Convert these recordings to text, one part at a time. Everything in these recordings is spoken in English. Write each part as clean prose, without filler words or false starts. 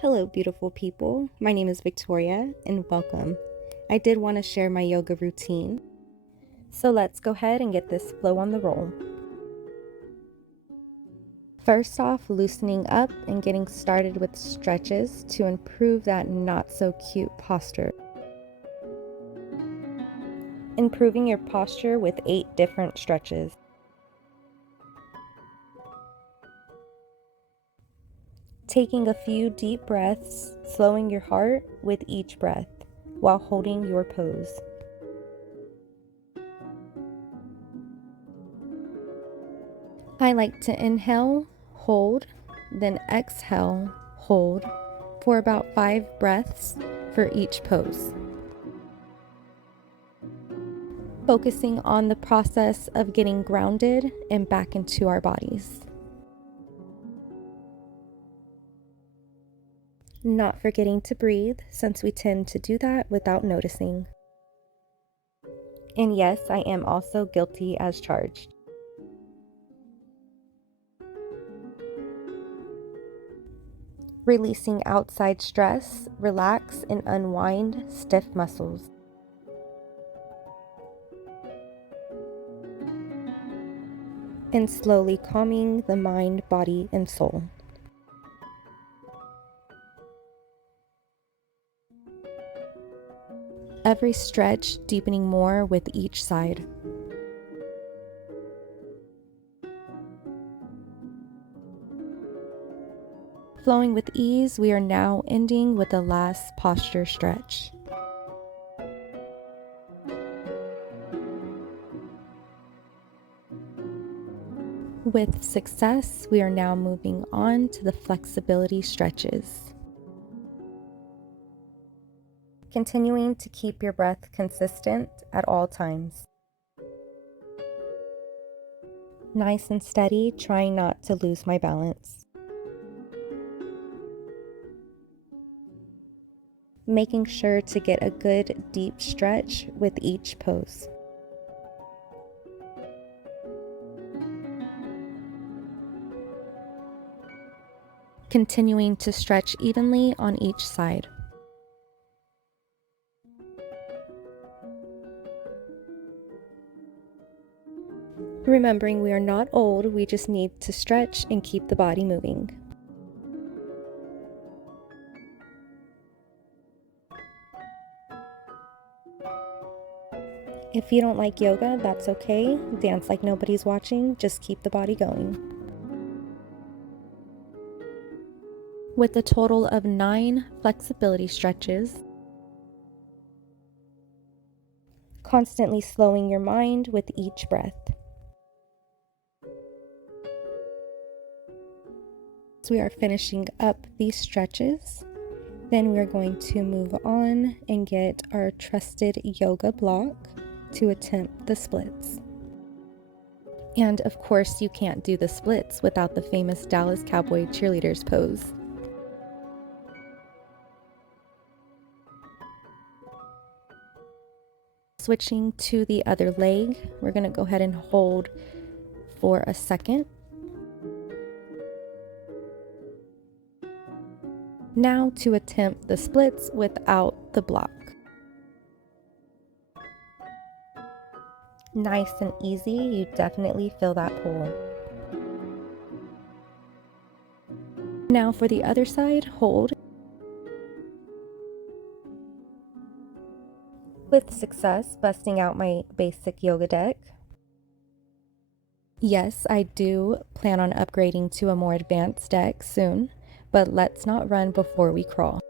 Hello, beautiful people. My name is Victoria, and welcome. I did want to share my yoga routine, so let's go ahead and get this flow on the roll. First off, loosening up and getting started with stretches to improve that not so cute posture. Improving your posture with 8 different stretches. Taking a few deep breaths, slowing your heart with each breath while holding your pose. I like to inhale, hold, then exhale, hold for about 5 breaths for each pose. Focusing on the process of getting grounded and back into our bodies. Not forgetting to breathe, since we tend to do that without noticing. And yes, I am also guilty as charged. Releasing outside stress, relax and unwind stiff muscles. And slowly calming the mind, body, and soul. Every stretch deepening more with each side. Flowing with ease, we are now ending with the last posture stretch. With success, we are now moving on to the flexibility stretches. Continuing to keep your breath consistent at all times. Nice and steady, trying not to lose my balance. Making sure to get a good deep stretch with each pose. Continuing to stretch evenly on each side. Remembering we are not old, we just need to stretch and keep the body moving. If you don't like yoga, that's okay. Dance like nobody's watching, just keep the body going. With a total of 9 flexibility stretches, constantly slowing your mind with each breath. So we are finishing up these stretches. Then we are going to move on and get our trusted yoga block to attempt the splits. And of course, you can't do the splits without the famous Dallas Cowboy cheerleaders pose. Switching to the other leg, we're going to go ahead and hold for a second. Now to attempt the splits without the block. Nice and easy, you definitely feel that pull. Now for the other side, hold. With success, busting out my basic yoga deck. Yes, I do plan on upgrading to a more advanced deck soon, but let's not run before we crawl.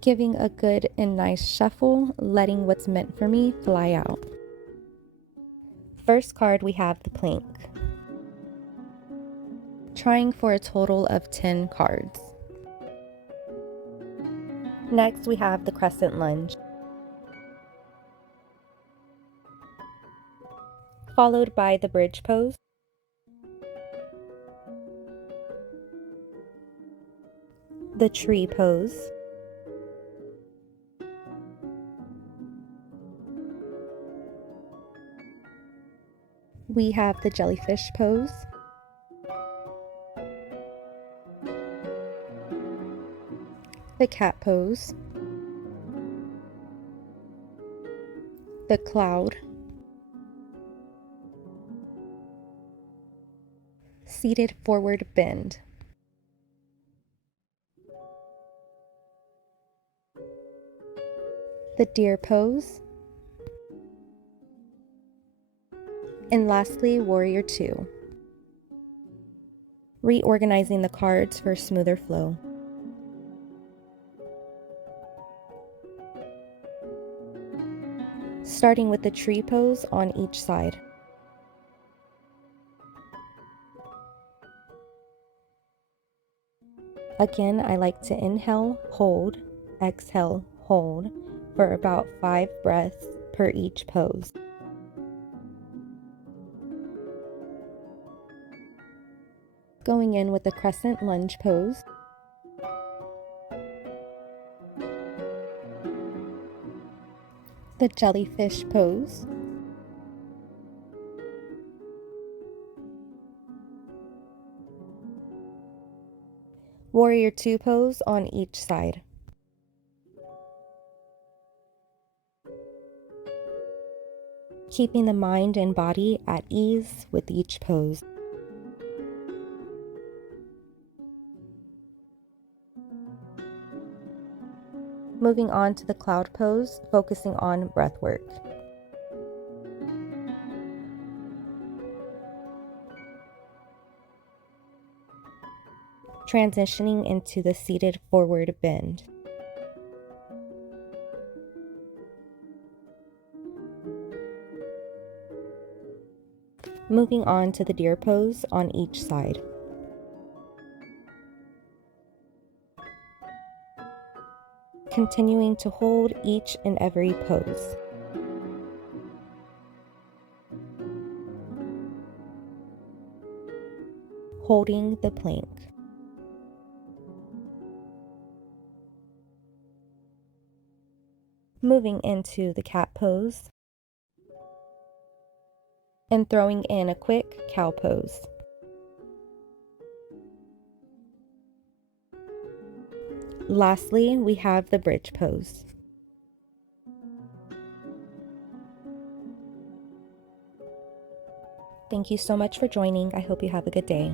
Giving a good and nice shuffle, letting what's meant for me fly out. First card, we have the plank. Trying for a total of 10 cards. Next, we have the crescent lunge. Followed by the bridge pose. The tree pose. We have the jellyfish pose. the cat pose, the cloud, seated forward bend, the deer pose, and lastly, warrior two. Reorganizing the cards for smoother flow. Starting with the tree pose on each side. Again, I like to inhale, hold, exhale, hold for about 5 breaths per each pose. Going in with the crescent lunge pose. The jellyfish pose. Warrior two pose on each side. Keeping the mind and body at ease with each pose. Moving on to the cloud pose, focusing on breath work. Transitioning into the seated forward bend. Moving on to the deer pose on each side. Continuing to hold each and every pose. Holding the plank. Moving into the cat pose. And throwing in a quick cow pose. Lastly, we have the bridge pose. Thank you so much for joining. I hope you have a good day.